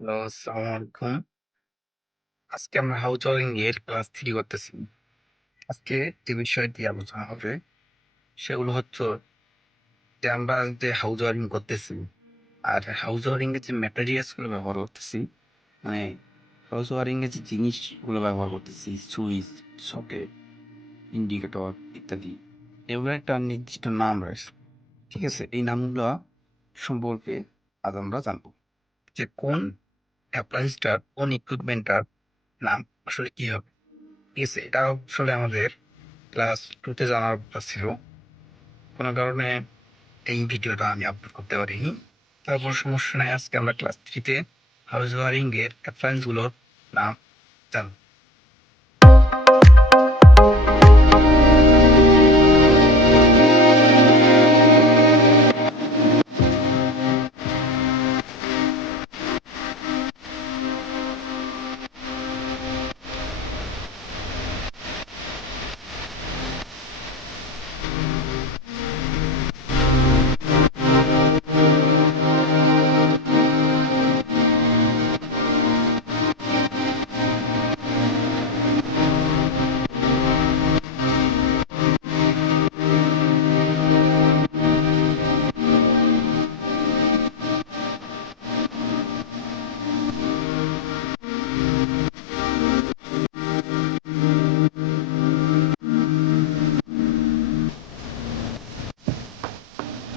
Hello, আসসালামু আলাইকুম। আজকে আমরা হাউস ওয়ারিং এর ক্লাস 3 করতেছি। আজকে যে বিষয়টি আলোচনা হবে সেগুলো হচ্ছে যে আমরা যে হাউস ওয়ারিং করতেছি আর হাউস ওয়ারিং এর যে ম্যাটেরিয়ালস গুলো ব্যবহার করতেছি, মানে হাউস ওয়ারিং এর যে জিনিসগুলো ব্যবহার করতেছি, সুইচ, সকেট, ইন্ডিকেটর ইত্যাদি, এগুলোর একটা নির্দিষ্ট নাম রয়েছে। ঠিক আছে? এই নামগুলো সম্পর্কে আজ আমরা জানবো যে কোন অ্যাপ্লায়েন্সটার, কোন ইকুইপমেন্টটার নাম আসলে কি হবে। ঠিক আছে? এটা আসলে আমাদের ক্লাস 2 তে জানার কথা ছিল। কোনো কারণে এই ভিডিওটা আমি আপলোড করতে পারিনি। তারপর সমস্যা নাই। আজকে আমরা ক্লাস 3 তে হাউস ওয়ারিং এর অ্যাপ্লায়েন্স গুলোর নাম জানবো।